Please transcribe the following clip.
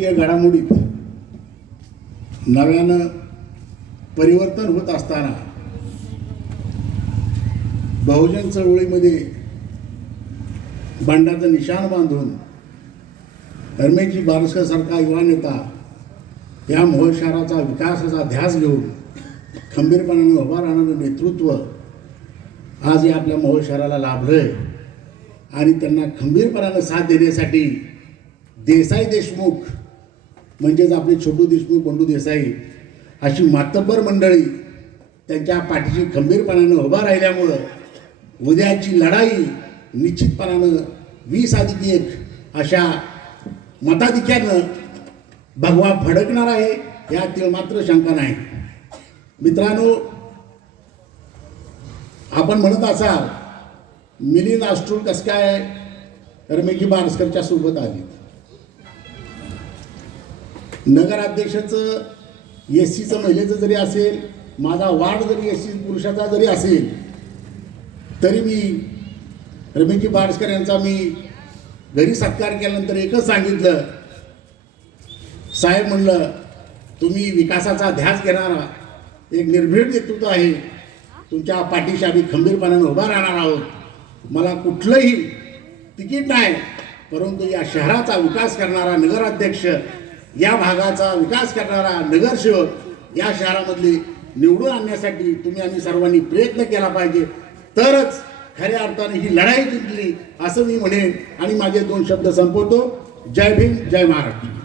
राजकीय घडामोडीत नव्यानं परिवर्तन होत असताना बहुजन चळवळीमध्ये बंडाचं निशाण बांधून धर्मेजी बारसकरसारखा युवा नेता या मोहोळ शहराचा विकासाचा ध्यास घेऊन खंबीरपणाने उभा राहणारं नेतृत्व आज या आपल्या मोहोळ शहराला आहे आणि त्यांना खंबीरपणानं साथ देण्यासाठी देसाई देशमुख म्हणजेच आपले छोटू देशमुख बंडू देसाई अशी मातब्बर मंडळी त्यांच्या पाठीशी खंबीरपणानं उभा राहिल्यामुळं उद्याची लढाई निश्चितपणानं वीस अधिक एक अशा मताधिक्यानं भगवा फडकणार आहे यातील मात्र शंका नाही. मित्रांनो आपण म्हणत असाल मिलिंद आस्ट्रूल कसं काय रमेशजी बारसकरच्या सोबत आली? नगराध्यक्षाचं एस सीचं महिलेचं जरी असेल माझा वार्ड जरी एस सी पुरुषाचा जरी असेल तरी मी रमेशजी बारसकर यांचा मी घरी सत्कार केल्यानंतर एकच सांगितलं साहेब म्हणलं तुम्ही विकासाचा ध्यास घेणारा एक निर्भीड नेतृत्व आहे. तुमच्या पाठीशी आम्ही खंबीरपणाने उभा राहणार आहोत. मला कुठलंही तिकीट नाही परंतु या शहराचा विकास करणारा नगराध्यक्ष या भागाचा विकास करणारा नगरसेवक या शहरामधले निवडून आणण्यासाठी तुम्ही आम्ही सर्वांनी प्रयत्न केला पाहिजे. तरच खऱ्या अर्थाने ही लढाई जिंकली असं मी म्हणेन आणि माझे दोन शब्द संपवतो. जय भीम जय महाराष्ट्र.